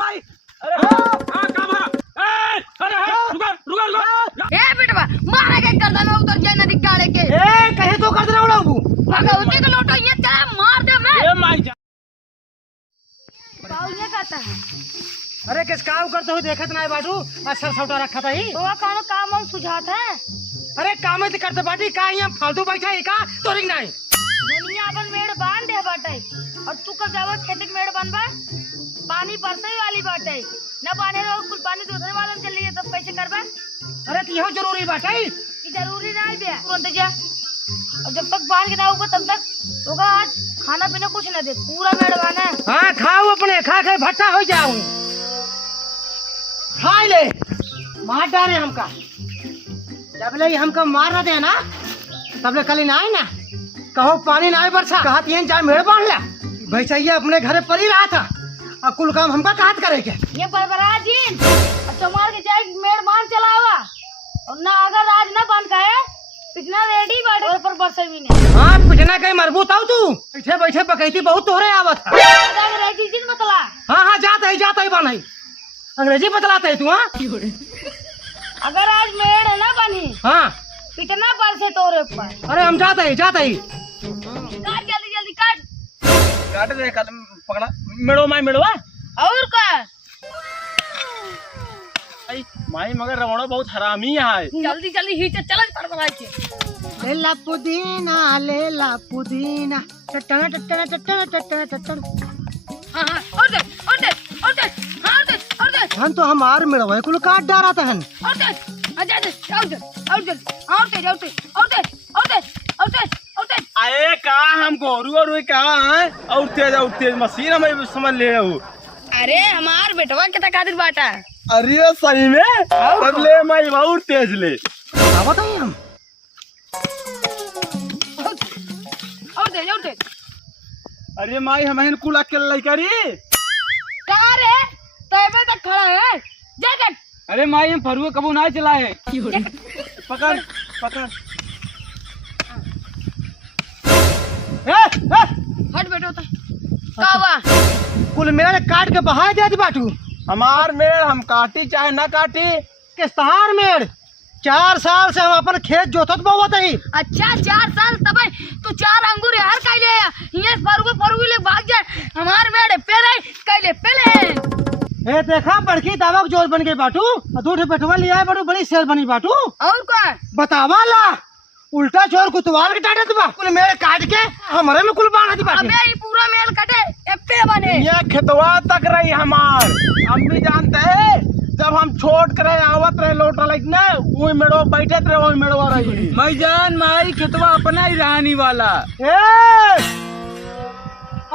माई। अरे हां काम है। अरे रुको रुको रुको। ए बेटवा मारे के गर्दन में उतर जाए नदी गाड़े के। ए कहे तो कर दे उड़ाऊ भगवती को लोटो ये चला मार दे मैं। ए माई जा बाऊ ये कहता है। अरे किस काम करते हो देखत ना है बाटू असर सौटा रखा था ही तो कौन काम हम सुझाता है। अरे काम है करते बाटी का यहाँ फालतू बैठा है का तोरिंग नहीं दुनिया अपन मेड़ बांध दे बाटे और तू कब जावा खेती के मेड़ बनवा पानी बरसे वाली बाटे न बाने रहो कुल पानी दूसरे वाले में चली है तब कैसे करबा। अरे तो यह जरूरी बात है ये जरूरी नहीं बे बोलते जा और जब तक बांध के ना होगा तब तक होगा आज खाना पीना कुछ न दे पूरा मेड़ बाना है। हाँ खाओ अपने खा के भट्टा हो जाऊं खाई ले मार डाले हमका जब ले हमका मार रहे ना तब ले कल ना आए ना कहो पानी ना आए बरसा कहा तीन चार मेड़ बांध ला भैया अपने घरे पर ही रहा था और कुल काम हमका कहा करे के ये बरबरा जी अब तुम्हारे के जाए मेड़ बांध चलावा और ना अगर आज ना बांध का है पिटना रेडी बाटे पर बरसे भी नहीं। हाँ पिटना कहीं मरबूत आओ तू बैठे बैठे पकैती बहुत तोहरे आवत है। अंग्रेजी चीज बतला। हाँ जाता ही बानी अंग्रेजी बतलाते है तू। हाँ अगर आज मेड़ है ना बनी हाँ पिटना बरसे तोरे ऊपर। अरे हम जाते ही काट जल्दी जल्दी काट काट दे कल पकड़ा मेड़ो माई मेड़वा और का आई माई मगर रवणो बहुत हरामी है। जल्दी जल्दी हिचे चल बरबरा के लेला पुदीना टटना टटना टटना टटना टटना। हां हां और दे हां दे हम तो हमार मिलवा कुल काट डारा तहन और दे अरे का हम गोरू और का है और तेज मशीन हमें समझ ले हो। अरे हमार बेटवा के खातिर बाटा। अरे सही में तब ले माई और तेज ले बताओ तो हम और दे अरे माई हमें कुल अकेले लई करी कहां रे तबे तक खड़ा है जैकेट। अरे माई हम फरुआ कबू ना चलाए पकड़ पकड़ हट बेटो तो कावा कुल मेड़ काट के बहाय दे बाटू हमार मेड़ हम काटी चाहे ना काटी के सहार मेड़ 4 साल से हम अपन खेत जोतत बोवत ही। अच्छा 4 साल तब तू 4 अंगूर हर काले ये फरुगो ले भाग जाए हमार मेड़ पहले काले पहले ए देखा बड़की दावा जोर बन गई बाटू दूठे बैठवा लिया बड़ू बड़ी शेर बनी बाटू और का बतावा ला उल्टा चोर कुतवाल के डाटे बा कुल मेड़ काट के हमारे में कुल बांध दी बाटे। अबे ये पूरा मेड़ कटे एप्पे बने ये खेतवा तक रही हमार हम भी जानते हैं जब हम छोड़ कर आवत रहे लौट रहे ना वही मेड़ो बैठे थे वही मेड़वा रही मैं जान माई खेतवा अपना ही रहनी वाला।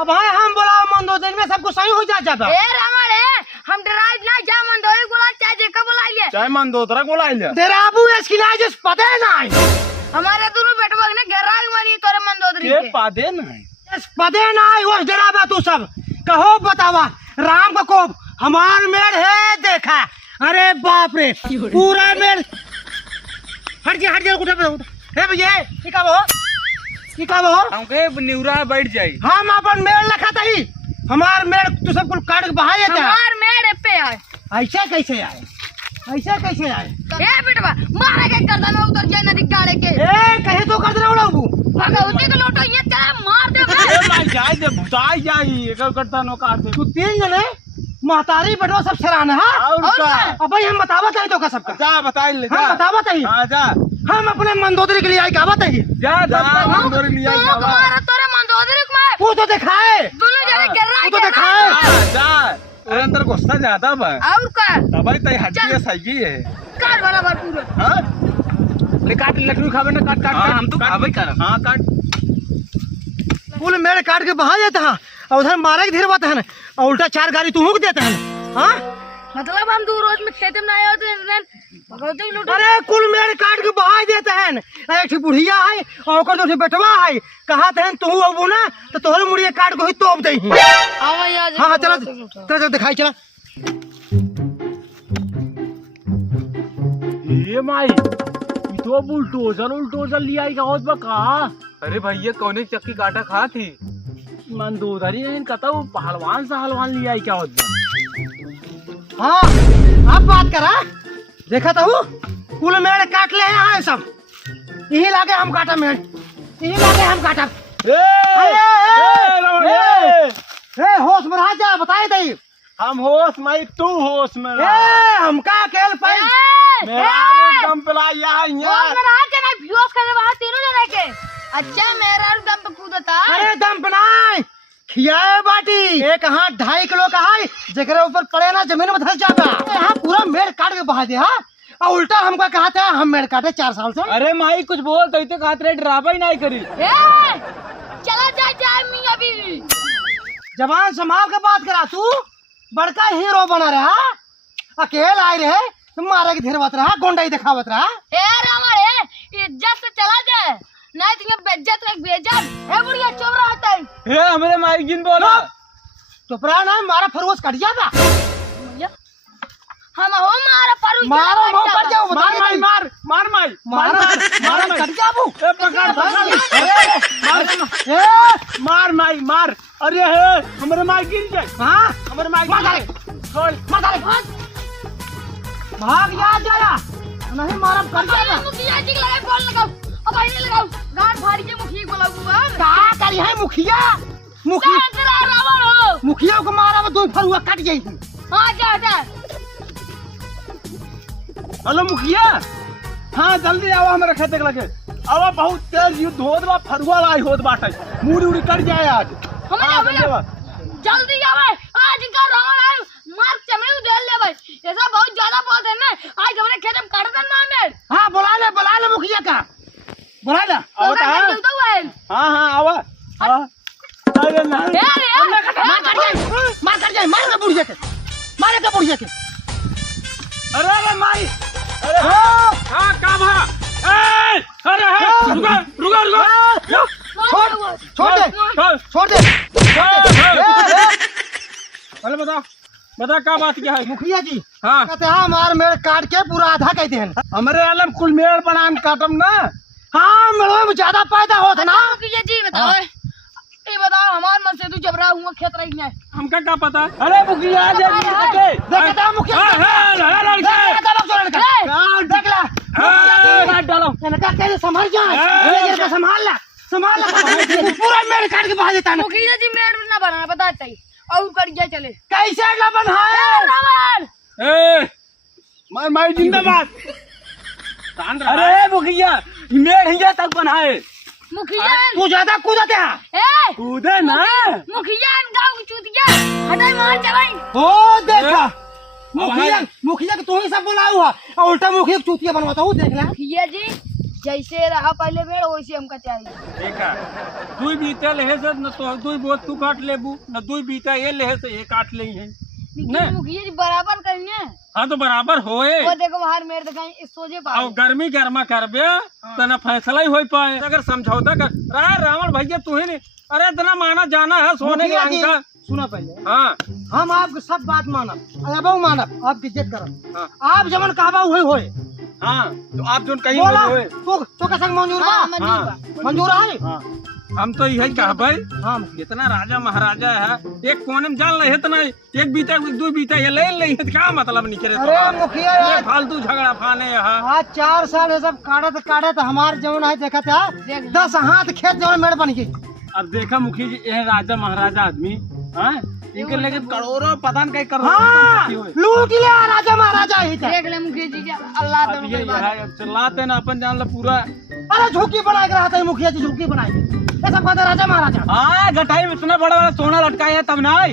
अब हम बोला मंदो दिन में सब कुछ सही हो जाता ए रामड़े हम डराज ना जा मन दोई बोला चाहे कब बुला ले चाहे मन दो तरह बोला ले तेरा अबू इसकी लाज पता है ना हमारे दोनों बेटवा ने गराई मारी तोरे मन दोदरी के पादे नहीं इस पदे ना वो डरावा तू सब कहो बतावा राम का कोप हमार मेड़ है देखा। अरे बाप रे पूरा मेड़ हट गया उठा हे भैया ये का वो हमके निउरा बैठ जाई हम अपन मेड़ लखा तही हमार मेड़ तू सब कुल काट के बहाए था हमार मेड़ पे आए ऐसे कैसे आए ए बेटवा मारे के गर्दन में उतर जाए नदी गाड़े के। ए कहे तो कर दे उड़ाऊ भगवती को लोटो ये चला मार दे अरे माई जाए दे भुताई जाई एकर करता नो काट दे तू 3 जने महतारी बेटवा सब सराहना है और का अब भाई हम बतावत है तो का सबका जा बता ले जा हम बतावत है हां जा हम अपने मंदोदरी के लिए आई गावत है जा मंदोरी लिया जावा मारा तोरे मंदोदरी में वो तो दिखाए दोनों जने गराई वो तो दिखाए जा अरे अंदर गुस्सा ज्यादा बा और का तबाई तई हड्डी सही है कार वाला बार पूरा हां ले काट लकड़ी खावे ना काट हम तो खावे कर हां काट फूल मेरे काट के बहा जाता है और उधर मारे के धीरे बात है और उल्टा 4 गाड़ी तू हुक देता है। हाँ मतलब हम 2 रोज में खेत में आए होते हैं भगवती लूट। अरे कुल मेरे काट के बहा देते हैं एक बुढ़िया है और ओकर जो बेटवा है कहा थे तू अबू ना तो तोहरे मुड़िए काट को ही तोप दे। आवा यार हां चला दिखाई चला ये माई तो उल्टोजल लिया का होत बा का। अरे भैया कौने चक्की काटा खा थी मन दूधरी नहीं कहता वो पहलवान लिया क्या होत बा हाँ आप बात करा, देखा तो हूँ कुल मेड़ काट ले हैं सब, यही लागे हम काटा मेड़, यही लागे हम काटा। होश में रहा जा, बताए दई हम होश में, तू होश में हमका अकेल पाई दम पिला यार तीनों जने के। अच्छा मेरा दम पे कूदता। अरे दम बनाए खियाए बाटी, एक हाथ 2.5 किलो का है, जगह ऊपर पड़े ना जमीन में धस जाता। यहाँ पूरा मेड़ काट के बहा दे। हाँ और उल्टा हमका कहा था हम मेड़ काटे 4 साल से। अरे माई कुछ बोल तो इतने खाते ड्रामा ही नहीं करी। चला जाए मियां बीवी। जवान संभाल के बात करा, तू बड़का हीरो बना रहा, अकेले आए रहे तुम मारे के धीरवत रहा, गोंडाई दिखावत रहा। इज्जत से चला जाए, नहीं तो बेइज्जत रख बेइज्जत। ए बुढ़िया चुप रहता है। हमारे माई जिन बोला चुप रहा ना, मारा फरोज कट जाता। हम हो मारा फरोज मारो मुंह कट जाओ, बता मार माई मार मार माई मारा मारा कट जाबू। पकड़ मार माई मार। अरे हमारे माई गिर जाए। हाँ हमारे माई मार डाले, मार डाले, भाग जा नहीं मारा कट जाता। मुखिया जी लगाए बोल लगाओ, अब आईने लगाओ, गांड फाड़ी के मुखिया को लगाऊंगा। का करी है मुखिया, मुखिया तेरा रावण हो। मुखिया को मारा में 2 फरुआ कट जाई थी। हां जा। हेलो मुखिया, हाँ जल्दी आओ हमारे खेते के लगे। अब बहुत तेज युद्ध होत बा, फरुआ लाई होत बाटे, मूड़ी उड़ी कट जाए आज। जल्दी आवे, आज का रावण आए मार चमड़ी उधेल ले भाई। ऐसा बहुत ज्यादा बोलते हैं ना, आज हमारे खेत में काट देना मार। हाँ बुला ले मुखिया का, बुला ले। हाँ आवा। अरे नहीं मार कर जाए मार बुढ़िया के, मारे का बुढ़िया के। अरे माई, अरे हाँ काम है। अरे रुको छोड़ दे। अरे बता क्या बात क्या है मुखिया जी? हाँ कहते हैं हमार मेड़ काट के पूरा आधा कहते हैं। हमारे आलम कुल मेड़ बना काटम ना। हाँ मेड़ों में ज्यादा पैदा होता ना। मुखिया जी बताओ, ये बताओ हमार मन से तू जबरा हुआ खेत रही है। हमका क्या पता। अरे मुखिया देखता है मुखिया देख ला डालो इनका कैसे संभाल जाए, संभाल ला पूरा मेड़ काट के बहा देता है। मुखिया जी मेड़ ना बनाना बताते ही और करिए चले। कैसे लबन है मार माई जिंदाबाद। अरे मुखिया मेड़ हिया तक बनाए। मुखिया तू ज्यादा कूदते है, कूदे ना। मुखिया गाँव की चूतिया हटाई मार चलाई। ओ देखा मुखिया तू ही सब बोला हुआ और उल्टा मुखिया चूतिया बनवाता हूँ। देख ले मुखिया जी जैसे रहा पहले मेड़ वैसे हमका चाहिए। देखा दुई बीता लेहे से न तो दुई बोत तू काट लेबू न दुई बीता ये लेहे से ये काट ले है। मुखिया जी बराबर करिए। हाँ तो बराबर होए। वो देखो बाहर मेड़ दिखाई इस सोचे पाए। और गर्मी गर्मा करबे तो न फैसला ही हो पाए। अगर समझौता कर राय रावण भैया तू ही नहीं। अरे इतना माना जाना है सोने के रंग का। सुना पहले, हाँ हम आपकी सब बात मानब, अबू मानब, आपकी इज्जत करब। हाँ। आप जमन कहबा हुए होए। हाँ तो आप जो कहीं बोला हुए तो का संग मंजूर बा? हाँ मंजूर है। हाँ हम तो यही कहबे। हाँ इतना राजा महाराजा है एक कोने में जान ले इतना एक बीता दो बीता ये ले ले क्या मतलब नहीं करे। अरे मुखिया यार फालतू झगड़ा फाने है। आज 4 साल ये सब काटत हमारे जवन है देखा था 10 हाथ खेत जवन मेड़ बन गई। अब देखा मुखिया जी यह राजा महाराजा आदमी हाँ इनके लेके करोड़ों पता नहीं कहीं हाँ, लूट लिया राजा महाराजा ही था। देख ले मुखिया जी अल्लाह अब ये है चलाते ना अपन जान ला पूरा। अरे झुकी बना के रहा था मुखिया जी, झुकी बनाई ये सब कहते राजा महाराजा। हाँ गठाई में इतना बड़ा बड़ा सोना लटकाया तब ना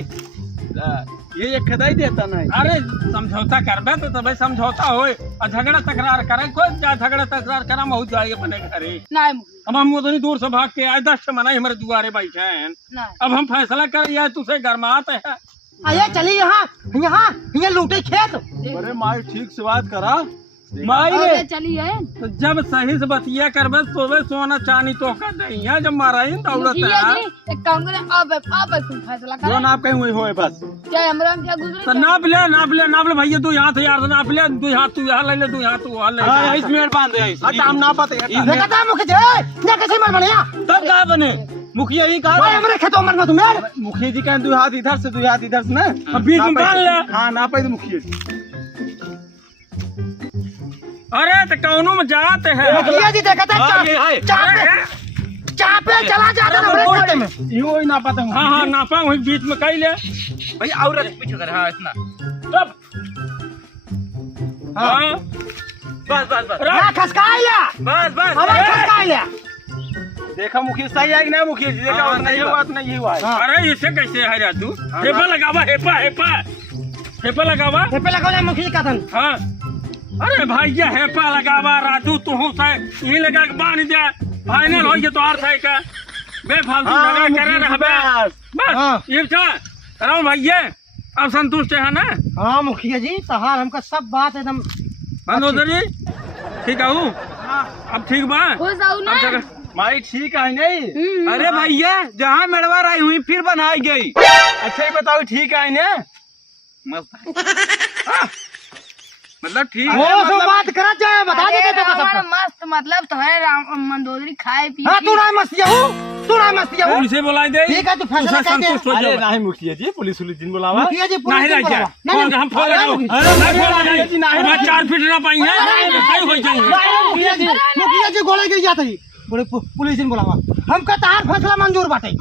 ये एक खदाई देता नहीं। अरे समझौता करबे तो तब समझौता होए और झगड़ा तकरार करे कोई जा झगड़ा तकरार करा बहुत जाड़ी अपने घरे। नहीं अब हम उतनी दूर से भाग के आए 10 मना हमारे दुआरे बैठे हैं। अब हम फैसला कर या तुझे गरमात है। आइए चलिए यहाँ लूटे खेत। अरे माई ठीक से बात करा माई ने। चलिए तो जब सही से बतिया करबे तो वे सोना चांदी तो कर दे जब मारा दौड़त है। एक काम करें आप तुम फैसला जो करें। नाप कहीं हुई होए बस क्या हमरा क्या गुजरे। तो नाप ले भैया तू यहाँ से यार नाप ले 2 हाथ तू यहाँ ले ले 2 हाथ तू वहाँ ले। इसमें बांध दे हम ना पाते देखा था मुखिया जी कैसे मर बनिया तब कहा बने मुखिया जी भाई कहा हमरे खेतों मरना तू मेड़ मुखिया जी कहें 2 हाथ इधर से 2 हाथ इधर से ना अब बीच में बांध ले। हाँ ना पाई मुखिया जी अरे तो कौनो में जाते है मुखिया जी देखा था हाँ, ये है। चापे चला जाता ना हमरे खेते में यूं ही ना पाता हूँ हाँ हाँ नापा वही बीच में कई ले भैया और पीछे कर हाँ इतना तब हाँ बस बस बस हाँ खसकाई लिया बस बस हमें खसकाई लिया देखा मुखिया सही है कि नहीं मुखिया जी देखा उतना ही हुआ उतना ही हुआ है अरे इसे कैसे है रे तू हेपा लगावा हेपा हेपा हेपा लगावा ये पे लगा मुखिया का धन हाँ अरे भैया हेपा लगावा राजू तू से यही लगा के बांध दे फाइनल हो गया तो और सही का बेफालतू झगड़ा करे रह बे हाँ। बस ये था राम भैया अब संतुष्ट है ना हाँ मुखिया जी तहार हमका सब बात एकदम मनोदरी ठीक है हूँ अब ठीक बा हो जाऊ ना अब जगह माई ठीक है नहीं अरे भैया जहाँ मेड़वा रही हुई फिर बनाई गई अच्छा ही बताओ ठीक है ना मस्त मतलब ठीक वो है सब बात करा जाए बता दे तो हमारा सब मस्त मतलब तो है मंदोदरी खाए पी हाँ तू ना मस्तिया हूँ तू ना मस्तिया हूँ पुलिस बुलाई दे ठीक है तू फैसला उसे कर दे संतुष्ट हो अरे जाओ नहीं मुखिया जी पुलिस दिन बुलावा मुखिया जी नहीं रह जाए फोन हम फोन लगाओ नहीं फोन लगाओ अब 4 फीट ना पाई है सही हो जाएंगे मुखिया जी गोले गिर जाते ही बोले पुलिस ने बुलावा हमका तहार फैसला मंजूर बाटे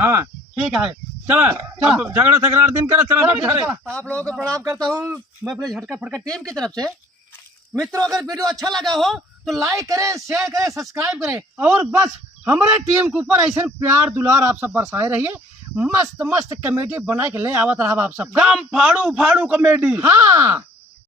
हाँ ठीक है चला अब झगड़ा तकरार दिन करे चला चलो, अपने चलो, घरे चलो। आप लोगों को प्रणाम करता हूँ मैं अपने झटका फटका टीम की तरफ से मित्रों अगर वीडियो अच्छा लगा हो तो लाइक करें शेयर करें सब्सक्राइब करें और बस हमारे टीम के ऊपर ऐसे प्यार दुलार आप सब बरसाए रहिए मस्त मस्त कमेटी बना के ले आवत रहा आप सब काम फाड़ू फाड़ू कॉमेडी हाँ